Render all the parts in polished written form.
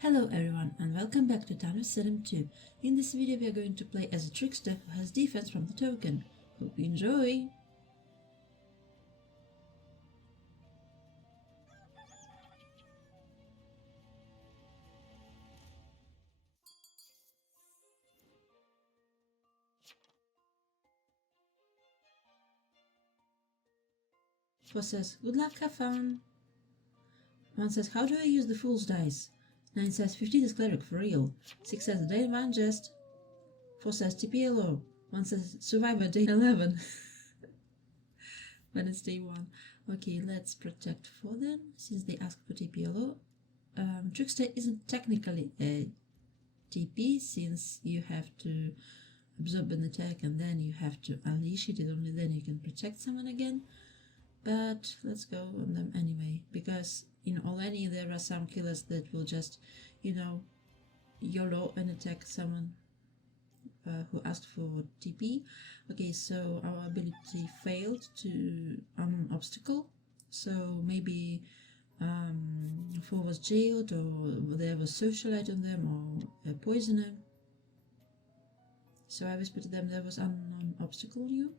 Hello everyone and welcome back to Town of Salem 2. In this video we are going to play as a trickster who has defense from the token. Hope you enjoy! Four says, good luck, have fun. 1 says, how do I use the fool's dice? 9 says, 15 is cleric for real. 6 says, day 1 just. 4 says, TPLO. 1 says, survivor day 11. When it's day 1. Okay, let's protect 4 then, since they asked for TPLO. Trickster isn't technically a TP, since you have to absorb an attack and then you have to unleash it, and only then you can protect someone again. But let's go on them anyway, because in Oleni there are some killers that will just, YOLO and attack someone who asked for TP. Okay, so our ability failed to on an obstacle, so maybe 4 was jailed, or there was socialite on them, or a poisoner. So I whispered to them there was unknown obstacle new.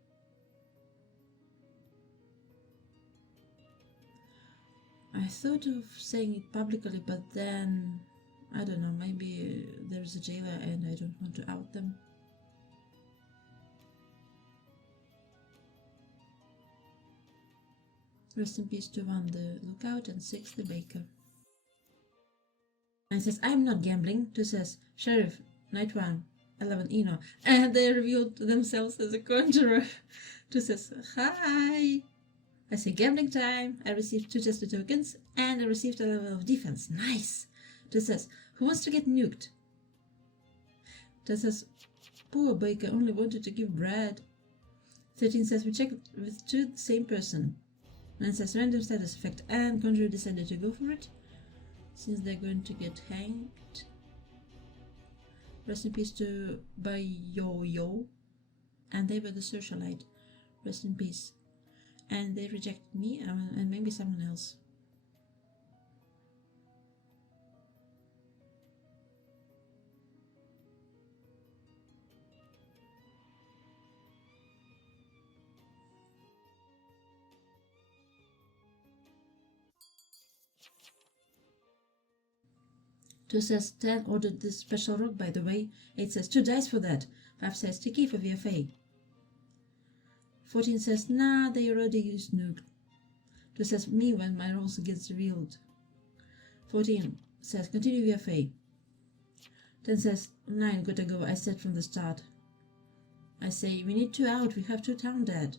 I thought of saying it publicly, but then, I don't know, maybe there's a jailer and I don't want to out them. Rest in peace to 1 the lookout and 6 the baker. 9 says, I'm not gambling. 2 says, Sheriff, night 1, 11 Eno. And they revealed themselves as a conjurer. 2 says, hi. I say gambling time. I received 2 tested tokens and I received a level of defense. Nice. 2 says, who wants to get nuked? 2 says, poor baker only wanted to give bread. 13 says, we checked with 2 the same person. 9 says, random status effect, and conjurer decided to go for it, since they're going to get hanged. Rest in peace to Yo, and they were the socialite. Rest in peace. And they rejected me and maybe someone else. Two says 10 ordered this special rock, by the way. 8 says 2 dice for that. 5 says TK for VFA. 14 says, nah, they already used nuke. 2 says, me when my rolls gets revealed. 14 says, continue VFA. 10 says, 9 gotta go, I said from the start. I say, we need 2 out, we have 2 town dead.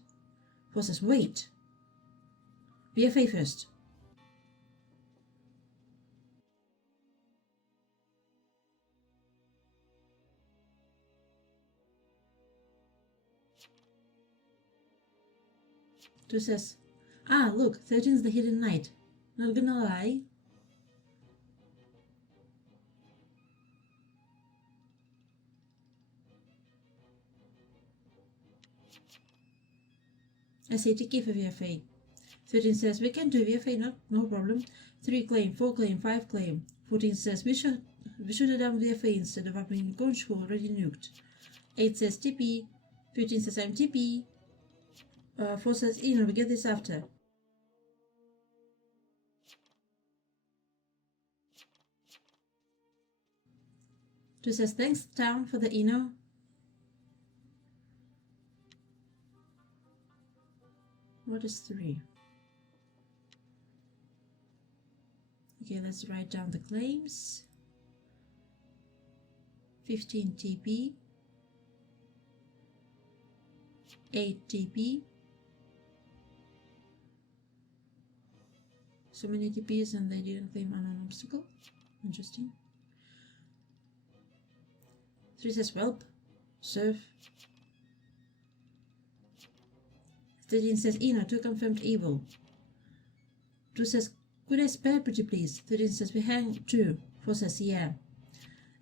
4 says, wait. VFA first. Two says, ah, look, 13's the hidden knight. Not gonna lie. I say TK for VFA. 13 says, we can do VFA, no problem. 3 claim, 4 claim, 5 claim. 14 says, we should have done VFA instead of upping Conch who already nuked. 8 says TP. 15 says, I'm TP. 4 says, we get this after. Two says, thanks town for the Eno. What is 3? Okay, let's write down the claims. 15 TP. 8 TP. So many TPs and they didn't claim on an obstacle. Interesting. 3 says, whelp. Serve. 13 says, 2 confirmed evil. 2 says, could I spare pretty please? 13 says, we hang 2. 4 says, yeah.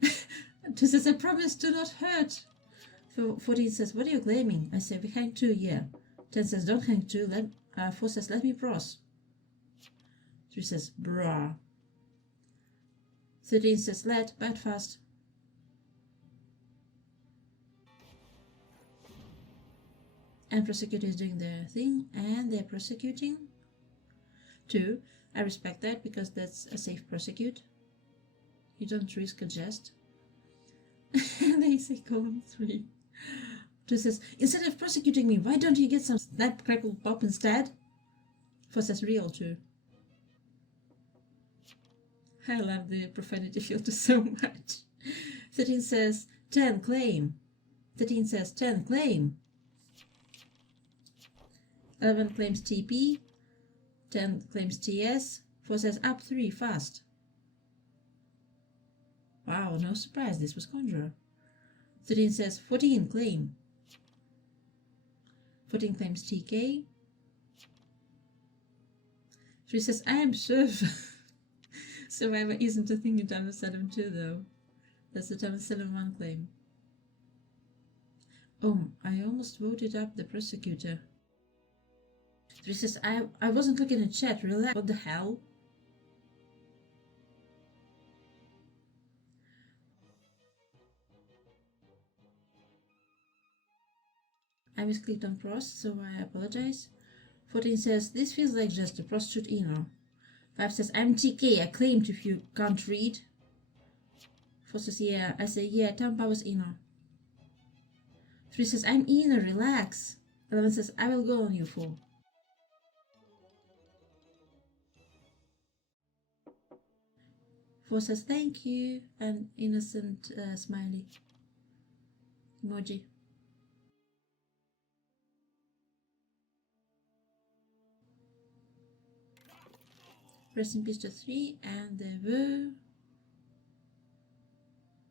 2 says, I promise to not hurt. 14 says, what are you claiming? I say, we hang 2, yeah. 10 says, don't hang 2. 4 says, let me cross. 3 says, brah. 13 says let, bite fast. And prosecutor is doing their thing, and they're prosecuting. 2. I respect that because that's a safe prosecute. You don't risk a jest. And they say column 3. 2 says, instead of prosecuting me, why don't you get some snap, crackle, pop instead? 4 says real 2. I love the profanity filter so much. 13 says 10 claim. 13 says 10 claim. 11 claims TP. 10 claims TS. 4 says up 3 fast. Wow, no surprise, this was Conjurer. 13 says 14 claim. 14 claims TK. 3 says I am serve. Survivor isn't a thing in time of Salem 2 though. That's the time of Salem 1 claim. Oh, I almost voted up the prosecutor. 3 says I wasn't looking at chat, relax. What the hell? I misclicked on pros, so I apologize. 14 says this feels like just a prostitute inner. 5 says I'm TK, I claimed if you can't read. 4 says yeah, I say yeah, town powers inner. 3 says I'm inner, relax. 11 says I will go on you 4. 4 says thank you, and innocent smiley emoji. Rest in peace to 3, and there were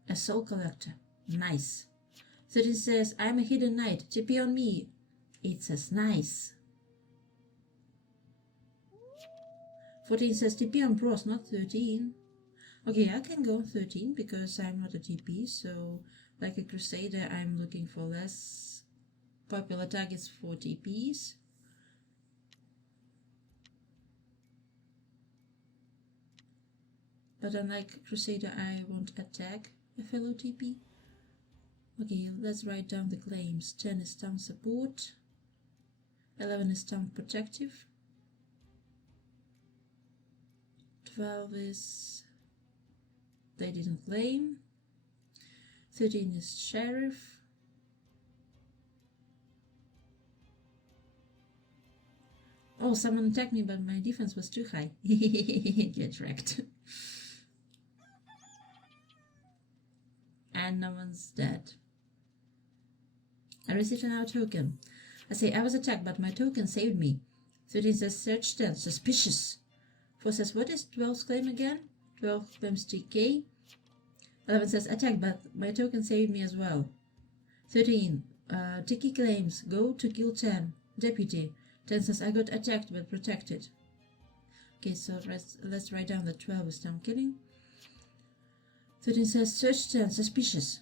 a soul collector. Nice. 13 says I'm a hidden knight, TP on me. It says nice. 14 says TP on pros, not 13. Okay, I can go on 13 because I'm not a TP, so like a Crusader I'm looking for less popular targets for TPs. But unlike Crusader, I won't attack a fellow TP. Okay, let's write down the claims. 10 is town support. 11 is town protective. 12 is they didn't claim. 13 is sheriff. Oh, someone attacked me, but my defense was too high. Get wrecked. And no one's dead. I received an out token. I say I was attacked, but my token saved me. 13 says search 10, suspicious. 4 says what is 12's claim again? 12 claims TK. 11 says attack, but my token saved me as well. 13 TK claims go to kill 10 deputy. 10 says I got attacked but protected. Okay, so let's write down that 12 is town killing. 13 says search 10, suspicious.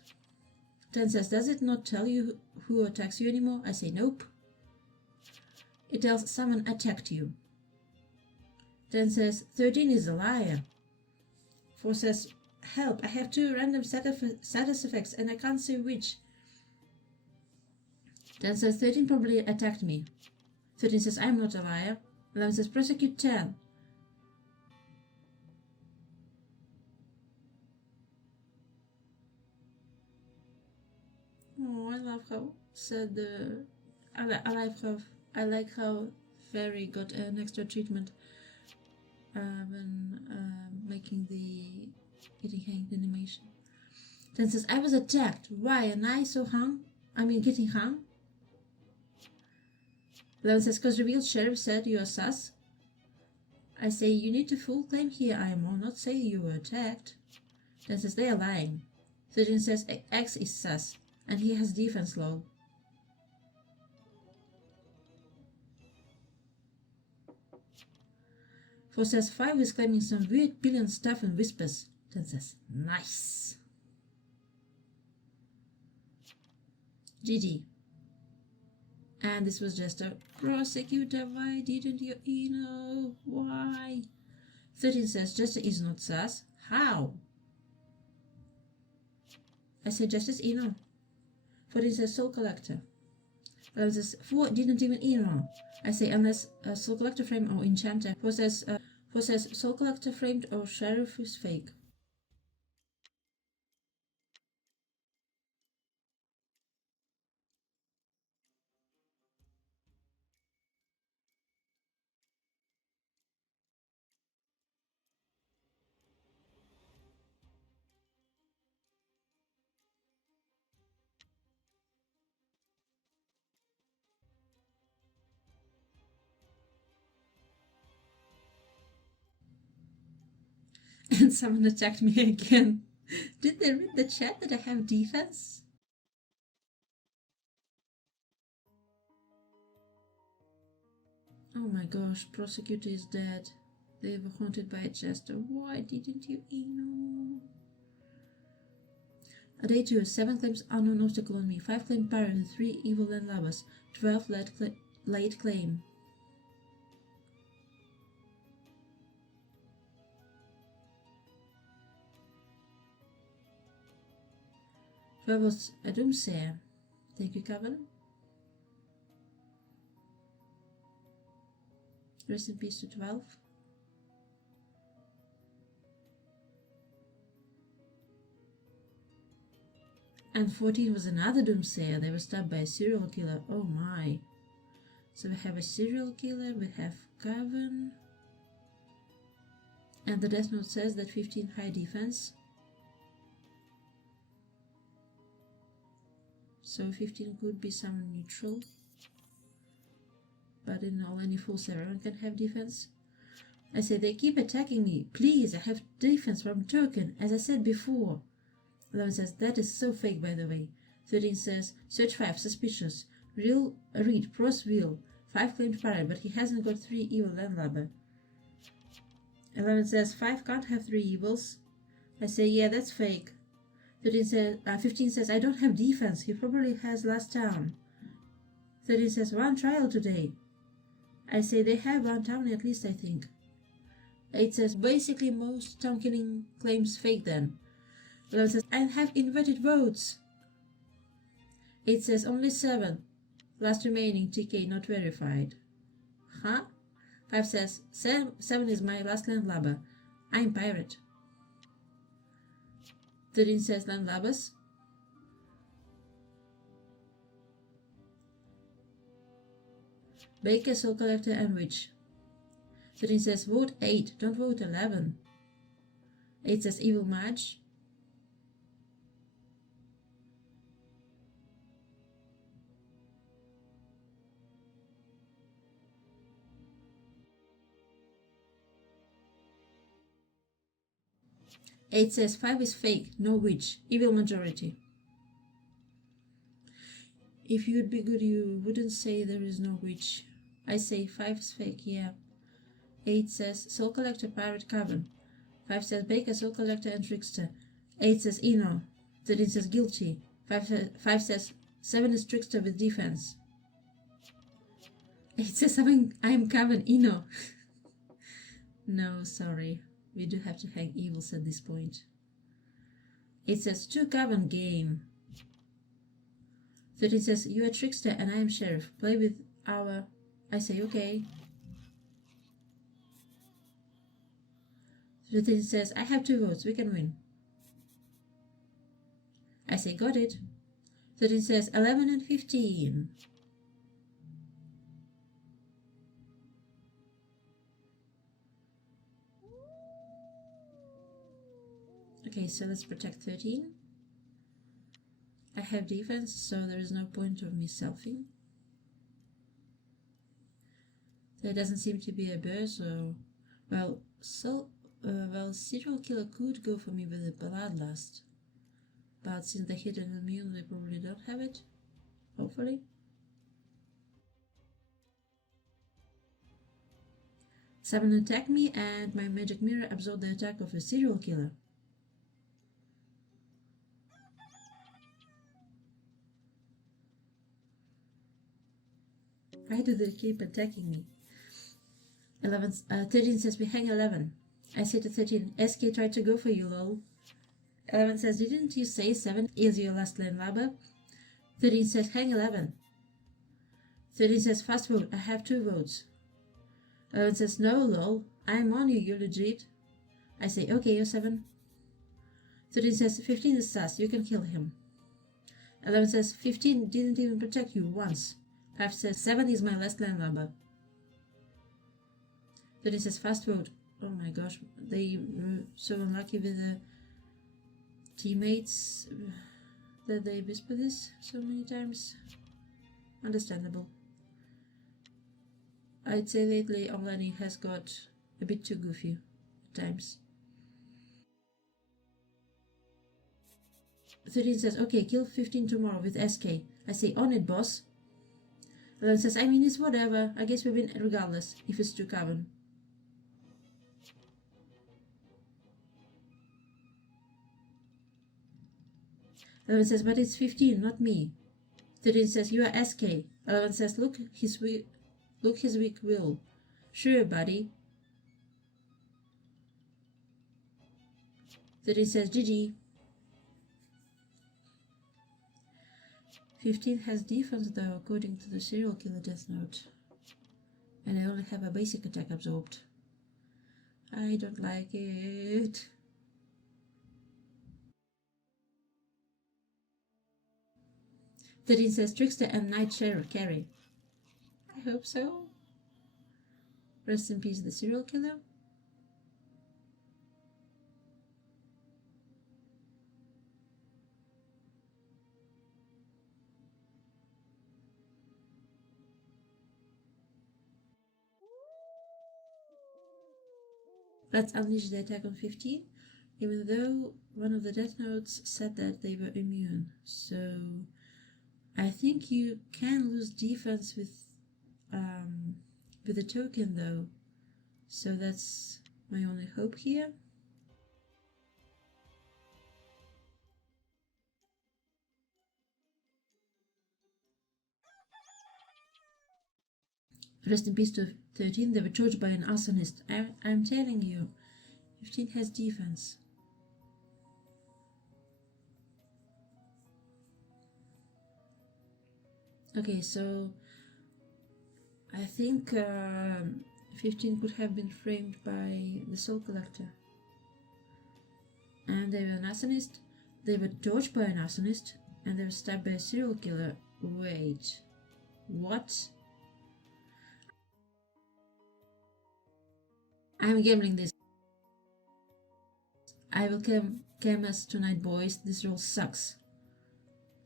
10 says does it not tell you who attacks you anymore? I say nope. It tells someone attacked you. 10 says 13 is a liar. 4 says help, I have 2 random status effects and I can't say which. 10 says 13 probably attacked me. 13 says I'm not a liar. 11 says prosecute 10. Oh, I love how said I like how Fairy got an extra treatment when making the getting hanged animation. 10 says I was attacked. Why? And I so hung? I mean getting hung? 11 says cause revealed sheriff said you are sus. I say you need to full claim here I am, or not say you were attacked. 10 says they are lying. 13 says X is sus and he has defense low. 4 says 5 is claiming some weird pillion stuff and whispers. 10 says nice. GG. And this was just a prosecutor. Why didn't you know? Why? 13 says Jester is not sus. How? I say Justice Eno. 14 says Soul Collector. 11 says 4 didn't even Eno. I say unless Soul Collector framed or Enchanter. 4 says Soul Collector framed or Sheriff is fake. And someone attacked me again. Did they read the chat that I have defense? Oh my gosh, Prosecutor is dead. They were haunted by a jester. Why didn't you know? A day 2, 7 claims unknown obstacle on me, 5 claim pirate with 3 evil landlubbers, 12 late claim. That was a doomsayer. Thank you, Coven. Rest in peace to 12. And 14 was another doomsayer. They were stabbed by a serial killer. Oh my. So we have a serial killer, we have Coven. And the death note says that 15 high defense. So 15 could be someone neutral. But in all, any fools, everyone can have defense. I say they keep attacking me. Please, I have defense from token, as I said before. 11 says, that is so fake, by the way. 13 says, search 5, suspicious. Real read, pros wheel. 5 claimed pirate, but he hasn't got 3 evil landlubber. 11 says, 5 can't have 3 evils. I say, yeah, that's fake. 15 says, I don't have defense. He probably has last town. 13 says, 1 trial today. I say, they have 1 town at least, I think. 8 says, basically most town killing claims fake then. 11 says, I have inverted votes. 8 says, only 7. Last remaining, TK not verified. Huh? 5 says, 7 is my last landlubber. I'm pirate. 13 says, landlubbers. Baker, Soul Collector, and Witch. 13 says, vote 8, don't vote 11. 8 says, Evil Mage. 8 says 5 is fake, no witch, evil majority. If you'd be good, you wouldn't say there is no witch. I say 5 is fake, yeah. 8 says Soul Collector, Pirate, Coven. 5 says Baker, Soul Collector, and Trickster. 8 says Eno. 13 says Guilty. 5 says 7 is Trickster with defense. 8 says I'm Coven, Eno. No, sorry. We do have to hang evils at this point. It says 2 Coven game. 13 says you are Trickster and I am Sheriff. Play with our... I say okay. 13 says I have 2 votes. We can win. I say got it. 13 says 11 and 15. Okay, so let's protect 13. I have defense, so there is no point of me selfing. There doesn't seem to be a bear, so... Well, serial killer could go for me with a bloodlust. But since they hit an immune, they probably don't have it. Hopefully. Someone attacked me and my magic mirror absorbed the attack of a serial killer. Why do they keep attacking me? 13 says we hang 11. I say to 13, SK tried to go for you, lol. 11 says, didn't you say 7 is your last landlubber? 13 says, hang 11. 13 says, fast vote, I have 2 votes. 11 says, no, lol, I'm on you, you're legit. I say, okay, you're 7. 13 says, 15 is sus, you can kill him. 11 says, 15 didn't even protect you once. 5 says, 7 is my last landlubber. 13 says, fast vote. Oh my gosh, they were so unlucky with the teammates that they whisper this so many times. Understandable. I'd say lately online has got a bit too goofy at times. 13 says, okay, kill 15 tomorrow with SK. I say, on it, boss. 11 says, I mean, it's whatever. I guess we win regardless, if it's too carbon. 11 says, but it's 15, not me. 13 says, you are SK. 11 says, look his weak will. Sure, buddy. 13 says, GG. 15 has defense though, according to the serial killer death note. And I only have a basic attack absorbed. I don't like it. 13 says, Trickster and Night Sheriff carry. I hope so. Rest in peace, the serial killer. Let's unleash the attack on 15, even though one of the death notes said that they were immune. So I think you can lose defense with a token though. So that's my only hope here. Rest in peace to 13, they were tortured by an arsonist. I'm telling you, 15 has defense. Okay, so I think 15 could have been framed by the Soul Collector. And they were an arsonist, they were tortured by an arsonist, and they were stabbed by a serial killer. Wait, what? I'm gambling this. I will cam us tonight, boys. This roll sucks.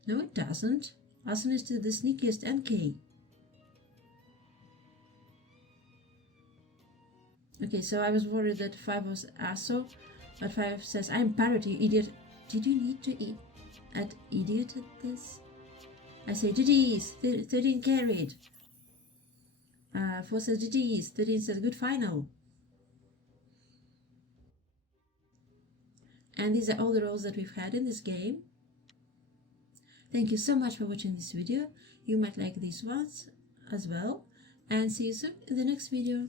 No, it doesn't. Arsonist is the sneakiest NK. Okay, so I was worried that 5 was Aso, but 5 says, I'm pirate, you idiot. Did you need to add idiot at this? I say, GG's, 13 carried. 4 says, GG's, 13 says, good final. And these are all the rolls that we've had in this game. Thank you so much for watching this video. You might like these ones as well. And see you soon in the next video.